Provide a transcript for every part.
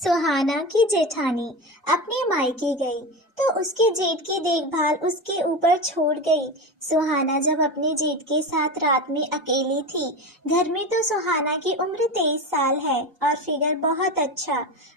सुहाना की जेठानी अपने मायके गई तो उसके जेठ की देखभाल उसके ऊपर छोड़ गई। सुहाना जब अपने जेठ के साथ रात में अकेली थी। घर में तो सुहाना की उम्र 23 साल है और फिगर बहुत अच्छा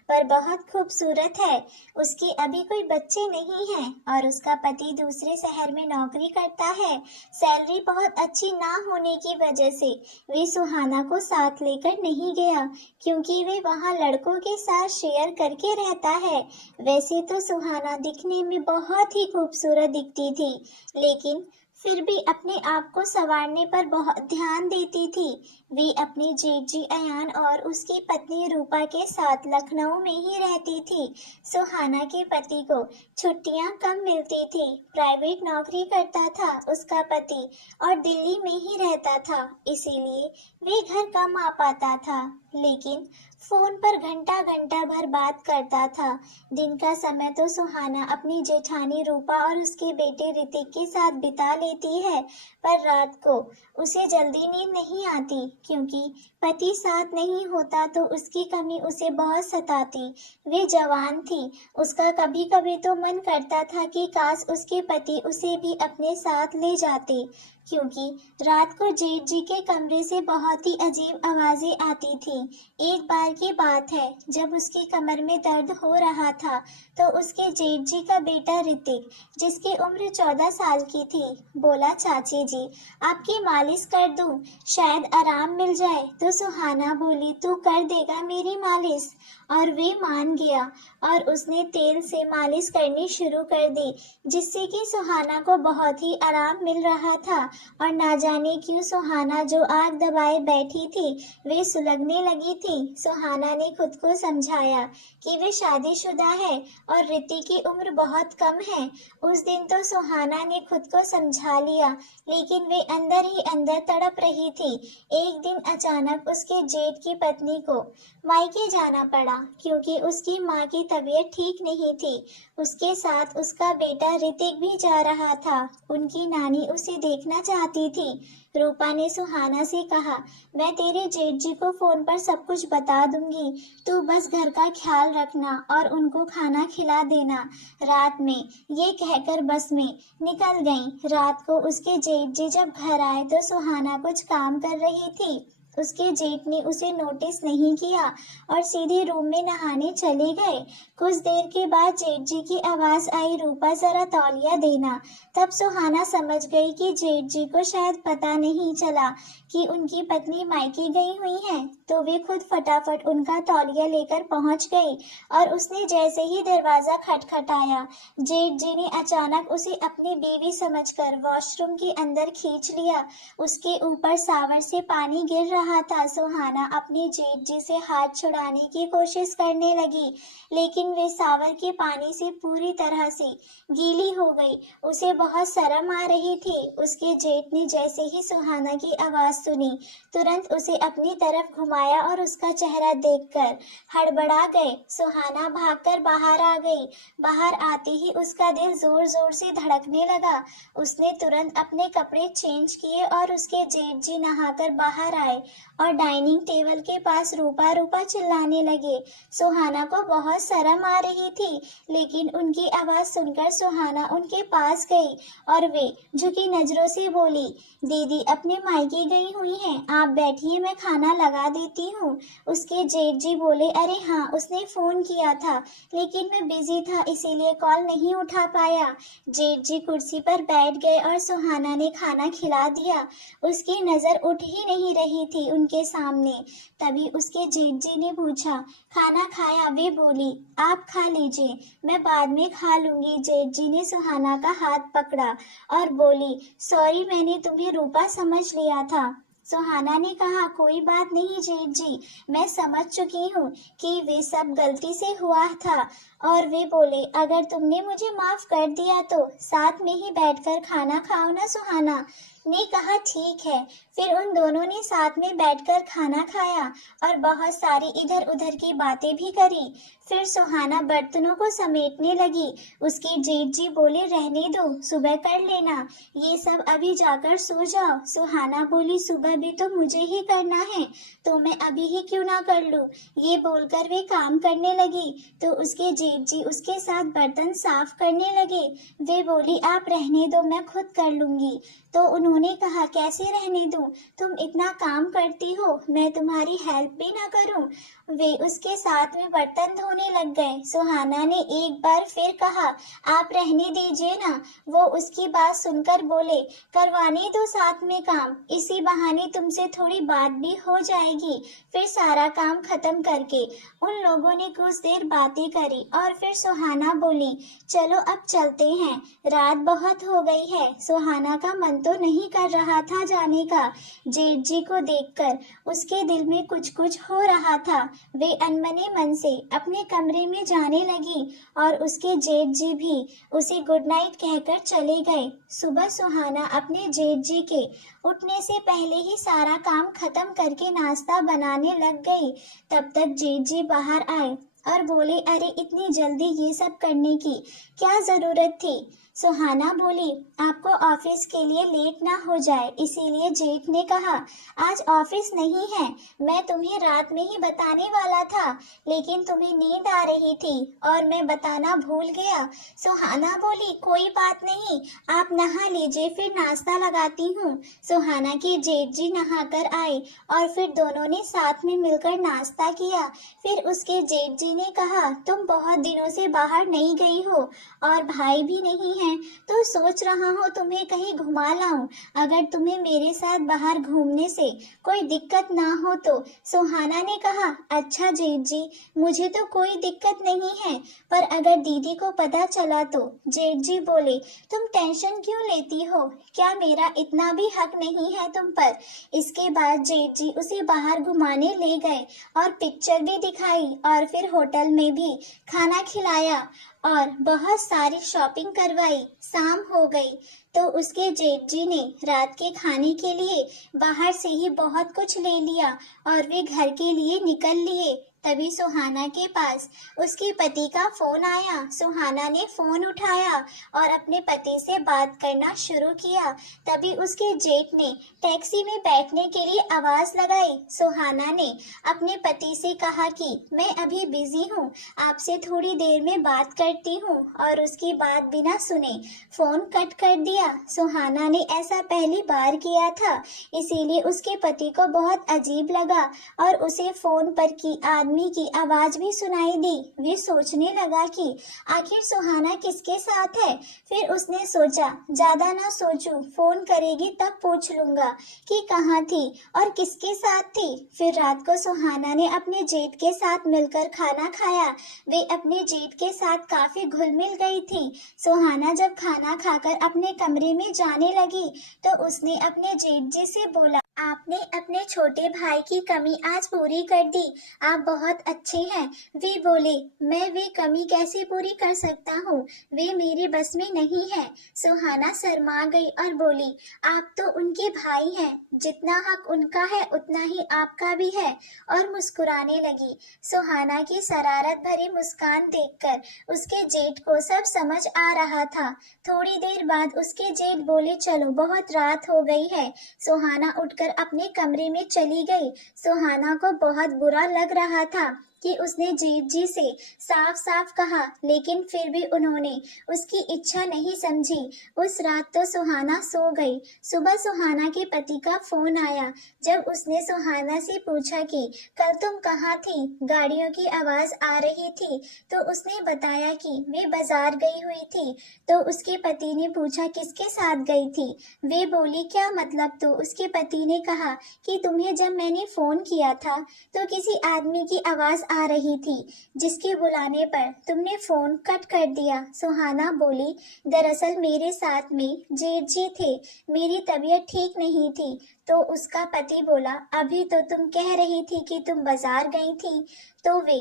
पर बहुत खूबसूरत है। उसके अभी कोई बच्चे नहीं हैं और उसका पति दूसरे शहर में नौकरी करता है। सैलरी बहुत अच्छी ना होने की वजह से वे सुहाना को साथ लेकर नहीं गया, क्योंकि वे वहाँ लड़कों के साथ शेयर करके रहता है। वैसे तो सुहाना दिखने में बहुत ही खूबसूरत दिखती थी, लेकिन फिर भी अपने आप को संवारने पर बहुत ध्यान देती थी। वे अपने जेठ जी अयान और उसकी पत्नी रूपा के साथ लखनऊ में ही रहती थी। सुहाना के पति को छुट्टियां कम मिलती थी। प्राइवेट नौकरी करता था उसका पति और दिल्ली में ही रहता था, इसीलिए वे घर कम आ पाता था। लेकिन फोन पर घंटा घंटा भर बात करता था। दिन का समय तो सुहाना अपनी जेठानी रूपा और उसके बेटे ऋतिक के साथ बिता लेती है, पर रात को उसे जल्दी नींद नहीं आती, क्योंकि पति साथ नहीं होता तो उसकी कमी उसे बहुत सताती। वे जवान थी, उसका कभी कभी तो मन करता था कि काश उसके पति उसे भी अपने साथ ले जाते, क्योंकि रात को जेठ जी के कमरे से बहुत ही अजीब आवाजें आती थी। एक बार की बात है, जब उसकी कमर में दर्द हो रहा था तो उसके जेठ जी का बेटा ऋतिक, जिसकी उम्र 14 साल की थी, बोला, चाची जी आपकी मालिश कर दूं, शायद आराम मिल जाए। तो सुहाना बोली, तू कर देगा मेरी मालिश? और वे मान गया और उसने तेल से मालिश करनी शुरू कर दी, जिससे कि सुहाना को बहुत ही आराम मिल रहा था। और ना जाने क्यों सुहाना जो आग दबाए बैठी थी वे सुलगने लगी थी। सुहाना ने खुद को समझाया कि वे शादीशुदा है और ऋतिक की उम्र बहुत कम है। उस दिन तो सुहाना ने खुद को समझा लिया, लेकिन वे अंदर ही अंदर तड़प रही थी। एक दिन अचानक उसके जेठ की पत्नी को मायके जाना पड़ा, क्योंकि उसकी माँ की तबीयत ठीक नहीं थी। उसके साथ उसका बेटा ऋतिक भी जा रहा था। उनकी नानी उसे देखना चाहती थी। रूपा ने सुहाना से कहा, मैं तेरे जेठ जी को फोन पर सब कुछ बता दूंगी, तू बस घर का ख्याल रखना और उनको खाना खिला देना। रात में ये कहकर बस में निकल गई। रात को उसके जेठ जी जब घर आए तो सुहाना कुछ काम कर रही थी। उसके जेठ ने उसे नोटिस नहीं किया और सीधे रूम में नहाने चले गए। कुछ देर के बाद जेठ जी की आवाज आई, रूपा जरा तौलिया देना। तब सुहाना समझ गई कि जेठ जी को शायद पता नहीं चला कि उनकी पत्नी मायके गई हुई है, तो वे खुद फटाफट उनका तौलिया लेकर पहुंच गई। और उसने जैसे ही दरवाजा खटखटाया, जेठ जी ने अचानक उसे अपनी बीवी समझकर वॉशरूम के अंदर खींच लिया। उसके ऊपर शावर से पानी गिर रहा था। सुहाना अपने जेठ जी से हाथ छुड़ाने की कोशिश करने लगी, लेकिन वे शावर के पानी से पूरी तरह से गीली हो गई। उसे बहुत शर्म आ रही थी। उसके जेठ ने जैसे ही सुहाना की आवाज सुनी, तुरंत उसे अपनी तरफ घुमाया और उसका चेहरा देखकर हड़बड़ा गए। सुहाना भागकर बाहर आ गई। बाहर आते ही उसका दिल जोर जोर से धड़कने लगा। उसने तुरंत अपने कपड़े चेंज किए और उसके जेठ जी नहाकर बाहर आए और डाइनिंग टेबल के पास रूपा रूपा चिल्लाने लगे। सुहाना को बहुत शर्म आ रही थी, लेकिन उनकी आवाज सुनकर सुहाना उनके पास गई और वे झुकी नजरों से बोली, दीदी अपने मायके गई हुई हैं, आप बैठिए, मैं खाना लगा देती हूँ। उसके जेठ जी बोले, अरे हाँ, उसने फोन किया था, लेकिन मैं बिजी था इसीलिए कॉल नहीं उठा पाया। जेठ जी कुर्सी पर बैठ गए और सुहाना ने खाना खिला दिया। उसकी नजर उठ ही नहीं रही थी उनके सामने। तभी उसके जेठ जी ने पूछा, खाना खाया? वे बोली, आप खा लीजिए, मैं बाद में खा लूंगी। जेठ जी ने सुहाना का हाथ पकड़ा और बोली, सॉरी, मैंने तुम्हें रूपा समझ लिया था। सुहाना ने कहा, कोई बात नहीं जेठ जी, मैं समझ चुकी हूँ कि वे सब गलती से हुआ था। और वे बोले, अगर तुमने मुझे माफ कर दिया तो साथ में ही बैठकर खाना खाओ ना सुहाना। ने कहा ठीक है। फिर उन दोनों ने साथ में बैठकर खाना खाया और बहुत सारी इधर उधर की बातें भी करी। फिर सुहाना बर्तनों को समेटने लगी। उसकी जेठ जी बोले रहने दो, सुबह कर लेना, ये सब अभी जाकर सो जाओ। सुहाना बोली सुबह भी तो मुझे ही करना है, तो मैं अभी ही क्यों ना कर लूं। ये बोलकर वे काम करने लगी तो उसके जेठ जी उसके साथ बर्तन साफ करने लगे। वे बोली आप रहने दो, मैं खुद कर लूंगी। तो उन्होंने कहा कैसे रहने दूं, तुम इतना काम करती हो, मैं तुम्हारी हेल्प भी ना करूं। वे उसके साथ में बर्तन धोने लग गए। सुहाना ने एक बार फिर कहा आप रहने दीजिए ना। वो उसकी बात सुनकर बोले करवाने दो साथ में काम, इसी बहाने तुमसे थोड़ी बात भी हो जाएगी। फिर सारा काम खत्म करके उन लोगों ने कुछ देर बातें करी और फिर सुहाना बोली चलो अब चलते हैं, रात बहुत हो गई है। सुहाना का मन तो नहीं कर रहा था जाने का। जेठ जी को देखकर उसके दिल में कुछ कुछ हो रहा था। वे अनमने मन से अपने कमरे में जाने लगी और उसके जेठ जी भी उसे गुड नाइट कहकर चले गए। सुबह सुहाना अपने जेठ जी के उठने से पहले ही सारा काम खत्म करके नाश्ता बनाने लग गई। तब तक जेठ जी बाहर आए और बोले अरे इतनी जल्दी ये सब करने की क्या जरूरत थी। सुहाना बोली आपको ऑफिस के लिए लेट ना हो जाए, इसीलिए जेठ ने कहा आज ऑफिस नहीं है। मैं तुम्हें रात में ही बताने वाला था, लेकिन तुम्हें नींद आ रही थी और मैं बताना भूल गया। सुहाना बोली कोई बात नहीं, आप नहा लीजिए, फिर नाश्ता लगाती हूँ। सुहाना के जेठ जी नहाकर आए और फिर दोनों ने साथ में मिलकर नाश्ता किया। फिर उसके जेठ जी ने कहा तुम बहुत दिनों से बाहर नहीं गई हो और भाई भी नहीं है, तो सोच रहा हूँ तुम्हें कहीं घुमा लाऊं, अगर तुम्हें मेरे साथ बाहर घूमने से कोई दिक्कत ना हो तो। सुहाना ने कहा अच्छा जेठ जी, मुझे तो कोई दिक्कत नहीं है, पर अगर दीदी को पता चला तो। जेठ जी बोले तुम टेंशन क्यों लेती हो, क्या मेरा इतना भी हक नहीं है तुम पर। इसके बाद जेठ जी उसे बाहर घुमाने ले गए और पिक्चर भी दिखाई और फिर होटल में भी खाना खिलाया और बहुत सारी शॉपिंग करवाई। शाम हो गई तो उसके जेठ जी ने रात के खाने के लिए बाहर से ही बहुत कुछ ले लिया और वे घर के लिए निकल लिए। तभी सुहाना के पास उसके पति का फोन आया। सुहाना ने फोन उठाया और अपने पति से बात करना शुरू किया। तभी उसके जेठ ने टैक्सी में बैठने के लिए आवाज लगाई। सुहाना ने अपने पति से कहा कि मैं अभी बिजी हूँ, आपसे थोड़ी देर में बात करती हूँ, और उसकी बात बिना सुने फोन कट कर दिया। सुहाना ने ऐसा पहली बार किया था, इसीलिए उसके पति को बहुत अजीब लगा और उसे फोन पर की आदमी की आवाज भी सुनाई दी। वे सोचने लगा कि आखिर सुहाना किसके साथ है। फिर उसने सोचा ज्यादा ना सोचूं, फोन करेगी तब पूछ लूंगा कि कहाँ थी और किसके साथ थी। फिर रात को सुहाना ने अपने जेठ के साथ मिलकर खाना खाया। वे अपने जेठ के साथ काफी घुल मिल गई थी। सुहाना जब खाना खाकर अपने कमरे में जाने लगी तो उसने अपने जेठ जी से बोला आपने अपने छोटे भाई की कमी आज पूरी कर दी, आप बहुत अच्छे हैं। वे बोले मैं वे कमी कैसे पूरी कर सकता हूँ, वे मेरे बस में नहीं है। सुहाना शर्मा गई और बोली आप तो उनके भाई हैं, जितना हक उनका है उतना ही आपका भी है, और मुस्कुराने लगी। सुहाना की शरारत भरी मुस्कान देखकर उसके जेठ को सब समझ आ रहा था। थोड़ी देर बाद उसके जेठ बोले चलो बहुत रात हो गई है। सुहाना उठकर अपने कमरे में चली गई। सुहाना को बहुत बुरा लग रहा था कि उसने जेठ जी से साफ साफ कहा, लेकिन फिर भी उन्होंने उसकी इच्छा नहीं समझी। उस रात तो सुहाना सो गई। सुबह सुहाना के पति का फोन आया। जब उसने सुहाना से पूछा कि कल तुम कहाँ थी, गाड़ियों की आवाज आ रही थी, तो उसने बताया कि वे बाजार गई हुई थी। तो उसके पति ने पूछा किसके साथ गई थी। वे बोली क्या मतलब, तो उसके पति ने कहा कि तुम्हें जब मैंने फोन किया था तो किसी आदमी की आवाज आ रही थी, जिसके बुलाने पर तुमने फोन कट कर दिया। सुहाना बोली दरअसल मेरे साथ में जेठ जी थे, मेरी तबीयत ठीक नहीं थी। तो उसका पति बोला अभी तो तुम कह रही थी कि तुम बाजार गई थी। तो वे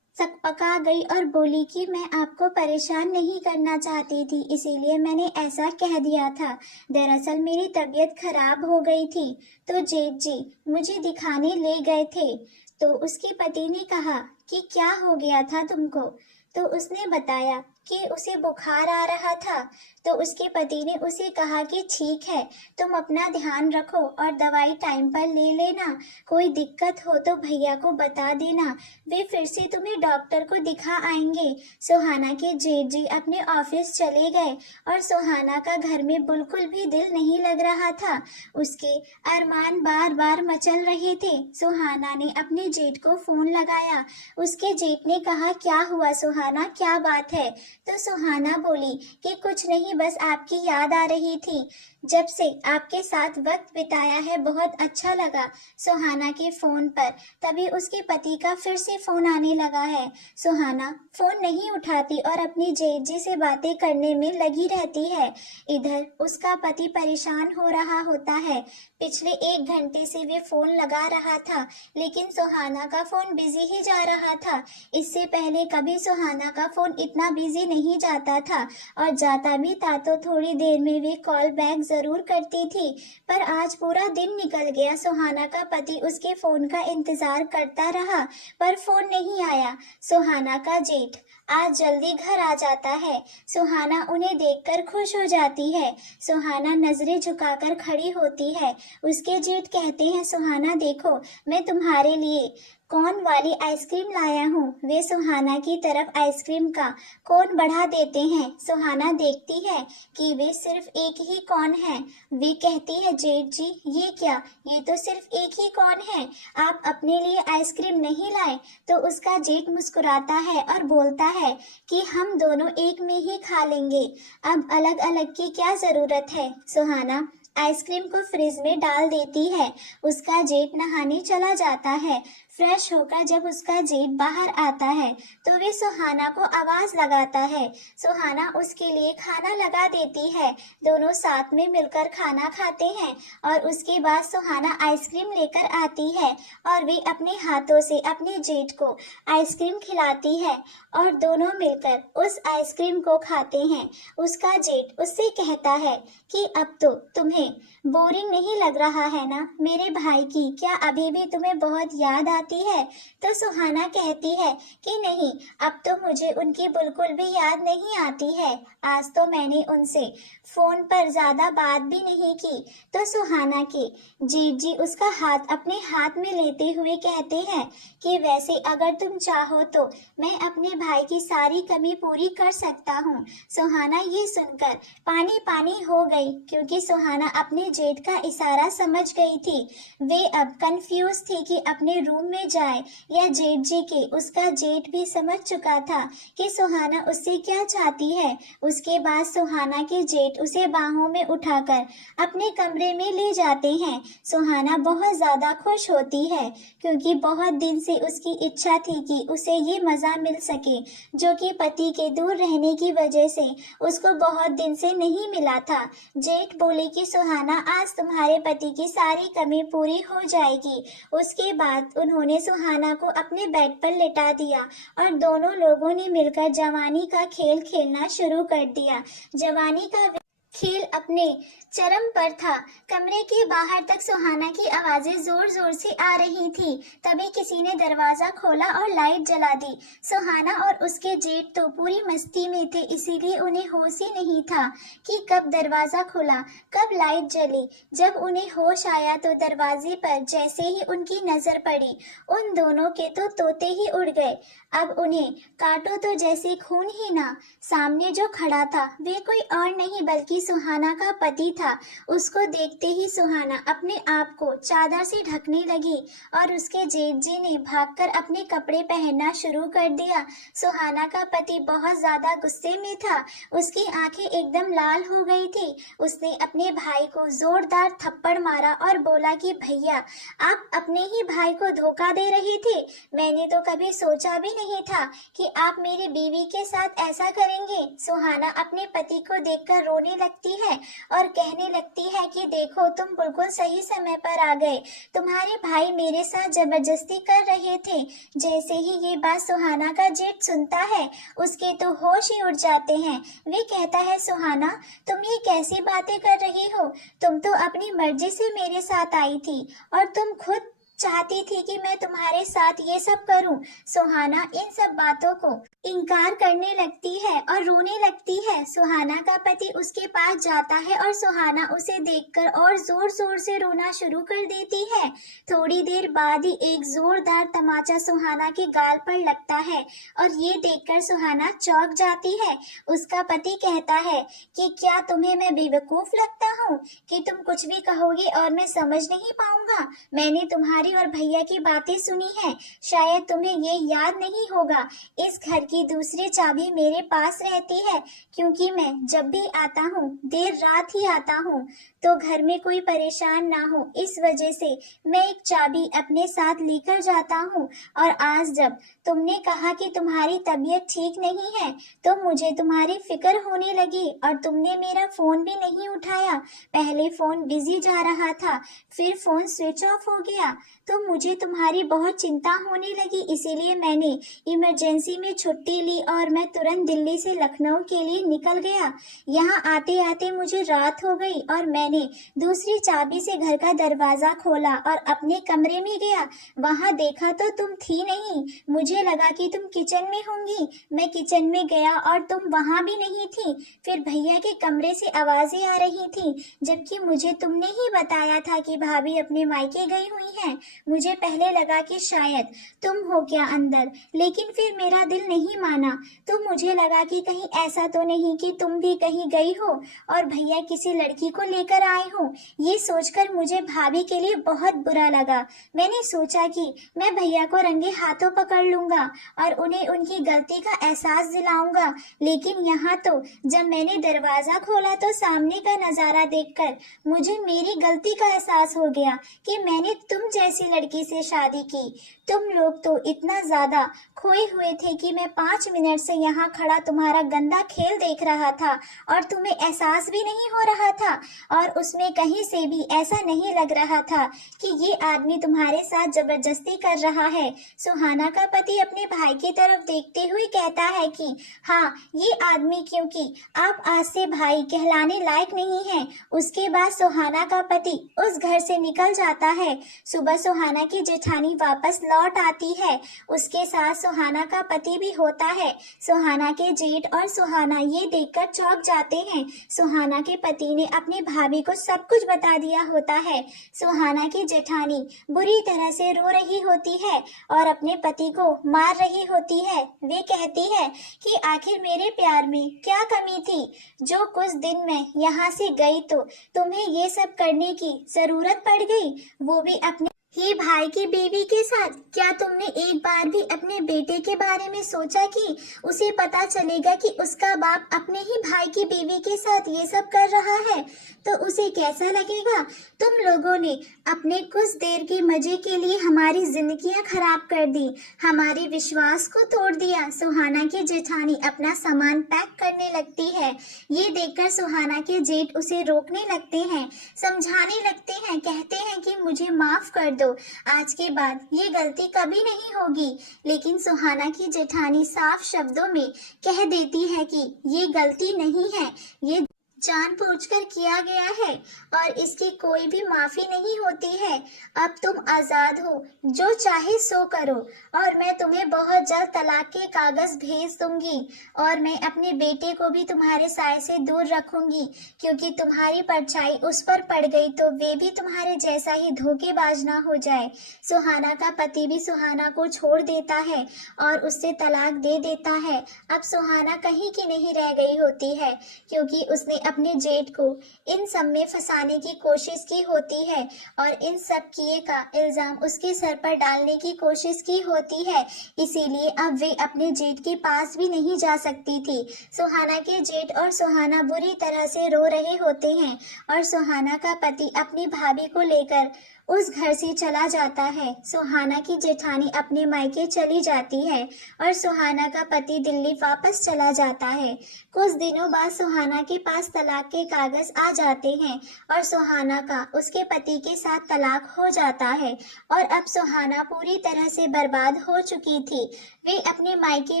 सकपका गई और बोली कि मैं आपको परेशान नहीं करना चाहती थी, इसीलिए मैंने ऐसा कह दिया था। दरअसल मेरी तबीयत खराब हो गई थी, तो जेठ जी मुझे दिखाने ले गए थे। तो उसके पति ने कहा कि क्या हो गया था तुमको? तो उसने बताया कि उसे बुखार आ रहा था। तो उसके पति ने उसे कहा कि ठीक है, तुम अपना ध्यान रखो और दवाई टाइम पर ले लेना। कोई दिक्कत हो तो भैया को बता देना, वे फिर से तुम्हें डॉक्टर को दिखा आएंगे। सुहाना के जेठ जी अपने ऑफिस चले गए और सुहाना का घर में बिल्कुल भी दिल नहीं लग रहा था। उसके अरमान बार बार मचल रहे थे। सुहाना ने अपने जेठ को फोन लगाया। उसके जेठ ने कहा, क्या हुआ सुहाना, क्या बात है? तो सुहाना बोली कि कुछ नहीं, बस आपकी याद आ रही थी। जब से आपके साथ वक्त बिताया है बहुत अच्छा लगा। सुहाना के फोन पर तभी उसके पति का फिर से फोन आने लगा है। सुहाना फोन नहीं उठाती और अपनी जेठ जी से बातें करने में लगी रहती है। इधर उसका पति परेशान हो रहा होता है। पिछले 1 घंटे से वे फोन लगा रहा था, लेकिन सुहाना का फोन बिजी ही जा रहा था। इससे पहले कभी सुहाना का फोन इतना बिजी नहीं जाता था, और जाता भी था तो थोड़ी देर में वे कॉल बैक जरूर करती थी। पर आज पूरा दिन निकल गया, सुहाना का पति उसके फोन का इंतजार करता रहा, पर फोन नहीं आया। सुहाना का जेठ आज जल्दी घर आ जाता है। सुहाना उन्हें देखकर खुश हो जाती है। सुहाना नजरें झुकाकर खड़ी होती है। उसके जेठ कहते हैं, सुहाना देखो, मैं तुम्हारे लिए कौन वाली आइसक्रीम लाया हूँ। वे सुहाना की तरफ आइसक्रीम का कोन बढ़ा देते हैं। सुहाना देखती है कि वे सिर्फ एक ही कौन है। वे कहती है, जेठ जी ये क्या, ये तो सिर्फ एक ही कौन है, आप अपने लिए आइसक्रीम नहीं लाए? तो उसका जेठ मुस्कुराता है और बोलता है कि हम दोनों एक में ही खा लेंगे, अब अलग अलग की क्या जरूरत है। सुहाना आइसक्रीम को फ्रिज में डाल देती है। उसका जेठ नहाने चला जाता है। फ्रेश होकर जब उसका जेठ बाहर आता है तो वे सुहाना को आवाज लगाता है। सुहाना उसके लिए खाना लगा देती है। दोनों साथ में मिलकर खाना खाते हैं और उसके बाद सुहाना आइसक्रीम लेकर आती है और वे अपने हाथों से अपने जेठ को आइसक्रीम खिलाती है और दोनों मिलकर उस आइसक्रीम को खाते हैं। उसका जेठ उससे कहता है कि अब तो तुम्हें बोरिंग नहीं लग रहा है ना मेरे भाई की, क्या अभी भी तुम्हें बहुत याद आती है? तो सुहाना कहती है कि नहीं, अब तो मुझे उनकी बिल्कुल भी याद नहीं आती है। आज तो मैंने उनसे फोन पर ज्यादा बात भी नहीं की। तो सुहाना के जेठ जी उसका हाथ अपने हाथ में लेते हुए कहते हैं कि वैसे अगर तुम चाहो तो मैं अपने भाई की सारी कमी पूरी कर सकता हूँ। सुहाना ये सुनकर पानी पानी हो गई, क्योंकि सुहाना अपने जेठ का इशारा समझ गई थी। वे अब कंफ्यूज थी कि अपने रूम में जाए या जेठ जी के। उसका जेठ भी समझ चुका था कि सुहाना उससे क्या चाहती है। उसके बाद सुहाना के जेठ उसे बाहों में उठाकर अपने कमरे में ले जाते हैं। सुहाना बहुत ज्यादा खुश होती है, क्योंकि बहुत दिन से उसकी इच्छा थी कि उसे ये मजा मिल सके जो कि पति के दूर रहने की वजह से उसको बहुत दिन से नहीं मिला था। जेठ बोले कि सुहाना आज तुम्हारे पति की सारी कमी पूरी हो जाएगी। उसके बाद उन्होंने सुहाना को अपने बेड पर लिटा दिया और दोनों लोगों ने मिलकर जवानी का खेल खेलना शुरू कर दिया। जवानी का खेल अपने चरम पर था। कमरे के बाहर तक सुहाना की आवाजें जोर जोर से आ रही थी। तभी किसी ने दरवाजा खोला और लाइट जला दी। सुहाना और उसके जेठ तो पूरी मस्ती में थे, इसीलिए उन्हें होश ही नहीं था कि कब दरवाजा खुला, कब लाइट जली। जब उन्हें होश आया तो दरवाजे पर जैसे ही उनकी नजर पड़ी, उन दोनों के तो तोते ही उड़ गए। अब उन्हें काटो तो जैसे खून ही ना। सामने जो खड़ा था वे कोई और नहीं बल्कि सुहाना का पति था। उसको देखते ही सुहाना अपने आप को चादर से ढकने लगी और उसके जेठ जी ने भागकर अपने कपड़े पहनना शुरू कर दिया। सुहाना का पति बहुत ज्यादा गुस्से में था। उसकी आंखें एकदम लाल हो गई थी। उसने अपने भाई को जोरदार थप्पड़ मारा और बोला कि भैया, आप अपने ही भाई को धोखा दे रहे थे। मैंने तो कभी सोचा भी नहीं था कि आप मेरी बीवी के साथ ऐसा करेंगे। सुहाना अपने पति को देखकर रोने लगती लगती है और कहने लगती है कि देखो तुम बिल्कुल सही समय पर आ गए, तुम्हारे भाई मेरे साथ जबरदस्ती कर रहे थे। जैसे ही ये बात सुहाना का जेठ सुनता है उसके तो होश ही उड़ जाते हैं। वे कहता है, सुहाना तुम ये कैसी बातें कर रही हो, तुम तो अपनी मर्जी से मेरे साथ आई थी और तुम खुद चाहती थी कि मैं तुम्हारे साथ ये सब करूं। सुहाना इन सब बातों को इनकार करने लगती है और रोने लगती है। सुहाना का पति उसके पास जाता है और सुहाना उसे देखकर और जोर जोर से रोना शुरू कर देती है। थोड़ी देर बाद ही एक जोरदार तमाचा सुहाना के गाल पर लगता है और ये देखकर सुहाना चौंक जाती है। उसका पति कहता है कि क्या तुम्हें मैं बेवकूफ लगता हूँ कि तुम कुछ भी कहोगे और मैं समझ नहीं पाऊंगा। मैंने तुम्हारी और भैया की बातें सुनी है, शायद तुम्हें ये याद नहीं होगा। इस घर की दूसरी चाबी मेरे पास रहती है क्योंकि मैं जब भी आता हूँ देर रात ही आता हूँ तो घर में कोई परेशान ना हो, इस वजह से मैं एक चाबी अपने साथ लेकर जाता हूँ। और आज जब तुमने कहा कि तुम्हारी तबीयत ठीक नहीं है तो मुझे तुम्हारी फिक्र होने लगी और तुमने मेरा फोन भी नहीं उठाया। पहले फोन बिजी जा रहा था, फिर फोन स्विच ऑफ हो गया तो मुझे तुम्हारी बहुत चिंता होने लगी, इसीलिए मैंने इमरजेंसी में छुट्टी ली और मैं तुरंत दिल्ली से लखनऊ के लिए निकल गया। यहाँ आते आते मुझे रात हो गई और मैंने दूसरी चाबी से घर का दरवाजा खोला और अपने कमरे में गया। वहाँ देखा तो तुम थी नहीं, मुझे लगा कि तुम किचन में होंगी। मैं किचन में गया और तुम वहाँ भी नहीं थी। फिर भैया के कमरे से आवाजें आ रही थी, जबकि मुझे तुमने ही बताया था कि भाभी अपने मायके गई हुई हैं। मुझे पहले लगा कि शायद तुम हो क्या अंदर, लेकिन फिर मेरा दिल नहीं माना। तो मुझे लगा कि कहीं ऐसा तो नहीं कि तुम भी कहीं गई हो और भैया किसी लड़की को लेकर आए हो। ये सोचकर मुझे भाभी के लिए बहुत बुरा लगा। मैंने सोचा कि मैं भैया को रंगे हाथों पकड़ लूंगा और उन्हें उनकी गलती का एहसास दिलाऊंगा, लेकिन यहाँ तो जब मैंने दरवाजा खोला तो सामने का नजारा देखकर मुझे मेरी गलती का एहसास हो गया कि मैंने तुम जैसी लड़की से शादी की। तुम लोग तो इतना ज्यादा खोए हुए थे कि मैं 5 मिनट से यहाँ खड़ा तुम्हारा गंदा खेल देख रहा था और तुम्हें एहसास भी नहीं हो रहा था और उसमें कहीं से भी ऐसा नहीं लग रहा था कि ये आदमी तुम्हारे साथ जबरदस्ती कर रहा है। सुहाना का पति अपने भाई की तरफ देखते हुए कहता है कि हाँ, ये आदमी क्योंकि आप आज से भाई कहलाने लायक नहीं है। उसके बाद सुहाना का पति उस घर से निकल जाता है। सुबह सुहाना की जेठानी वापस लौट आती है, उसके साथ सुहाना का पति भी होता है। सुहाना के जेठ और सुहाना ये देखकर चौंक जाते हैं। सुहाना के पति ने अपनी भाभी को सब कुछ बता दिया होता है। सुहाना की जेठानी बुरी तरह से रो रही होती है और अपने पति को मार रही होती है। वे कहती है कि आखिर मेरे प्यार में क्या कमी थी जो कुछ दिन में यहाँ से गई तो तुम्हें ये सब करने की जरूरत पड़ गई, वो भी अपने ही भाई की बीवी के साथ। क्या तुमने एक बार भी अपने बेटे के बारे में सोचा कि उसे पता चलेगा कि उसका बाप अपने ही भाई की बीवी के साथ ये सब कर रहा है तो उसे कैसा लगेगा। तुम लोगों ने अपने कुछ देर के मजे के लिए हमारी जिंदगियां खराब कर दी, हमारे विश्वास को तोड़ दिया। सुहाना की जेठानी अपना सामान पैक करने लगती है। ये देखकर सुहाना के जेठ उसे रोकने लगते हैं, समझाने लगते हैं, कहते हैं कि मुझे माफ कर दो, आज के बाद ये गलती कभी नहीं होगी। लेकिन सुहाना की जेठानी साफ शब्दों में कह देती है कि ये गलती नहीं है, ये जानबूझकर किया गया है और इसकी कोई भी माफी नहीं होती है। अब तुम आजाद हो, जो चाहे सो करो और मैं तुम्हें बहुत जल्द तलाक के कागज भेज दूंगी और मैं अपने बेटे को भी तुम्हारे साय से दूर रखूंगी, क्योंकि तुम्हारी परछाई उस पर पड़ गई तो वे भी तुम्हारे जैसा ही धोखेबाज ना हो जाए। सुहाना का पति भी सुहाना को छोड़ देता है और उससे तलाक दे देता है। अब सुहाना कहीं की नहीं रह गई होती है, क्योंकि उसने अपने जेठ को इन सब में फंसाने की कोशिश की होती है और इन सब किए का इल्जाम उसके सर पर डालने की कोशिश की होती है। इसीलिए अब वे अपने जेठ के पास भी नहीं जा सकती थी। सुहाना के जेठ और सुहाना बुरी तरह से रो रहे होते हैं और सुहाना का पति अपनी भाभी को लेकर उस घर से चला जाता है। सुहाना की जेठानी अपने मायके चली जाती है और सुहाना का पति दिल्ली वापस चला जाता है। कुछ दिनों बाद सुहाना के पास तलाक के कागज आ जाते हैं और सुहाना का उसके पति के साथ तलाक हो जाता है और अब सुहाना पूरी तरह से बर्बाद हो चुकी थी। वे अपने मायके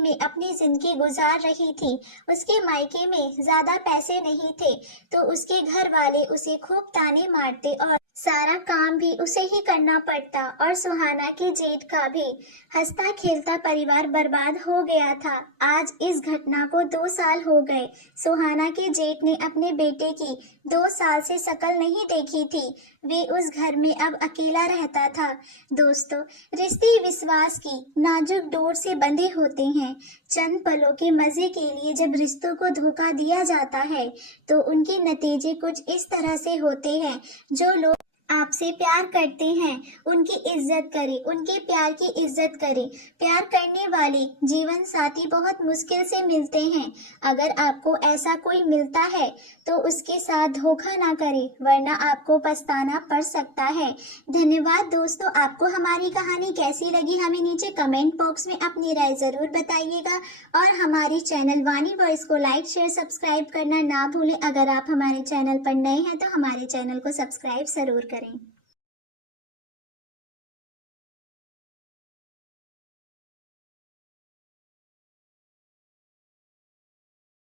में अपनी जिंदगी गुजार रही थी। उसके मायके में ज्यादा पैसे नहीं थे तो उसके घर वाले उसे खूब ताने मारते और सारा काम भी उसे ही करना पड़ता और सुहाना के जेठ का भी हंसता खेलता परिवार बर्बाद हो गया था। आज इस घटना को 2 साल हो गए। सुहाना के जेठ ने अपने बेटे की 2 साल से शक्ल नहीं देखी थी। वे उस घर में अब अकेला रहता था। दोस्तों, रिश्ते विश्वास की नाजुक डोर से बंधे होते हैं। चंद पलों के मजे के लिए जब रिश्तों को धोखा दिया जाता है तो उनके नतीजे कुछ इस तरह से होते हैं। जो लोग आपसे प्यार करते हैं उनकी इज्जत करें, उनके प्यार की इज्जत करें। प्यार करने वाले जीवन साथी बहुत मुश्किल से मिलते हैं। अगर आपको ऐसा कोई मिलता है तो उसके साथ धोखा ना करें, वरना आपको पछताना पड़ सकता है। धन्यवाद दोस्तों। आपको हमारी कहानी कैसी लगी हमें नीचे कमेंट बॉक्स में अपनी राय जरूर बताइएगा और हमारी चैनल वाणी वॉइस को लाइक शेयर सब्सक्राइब करना ना भूलें। अगर आप हमारे चैनल पर नए हैं तो हमारे चैनल को सब्सक्राइब जरूर करें।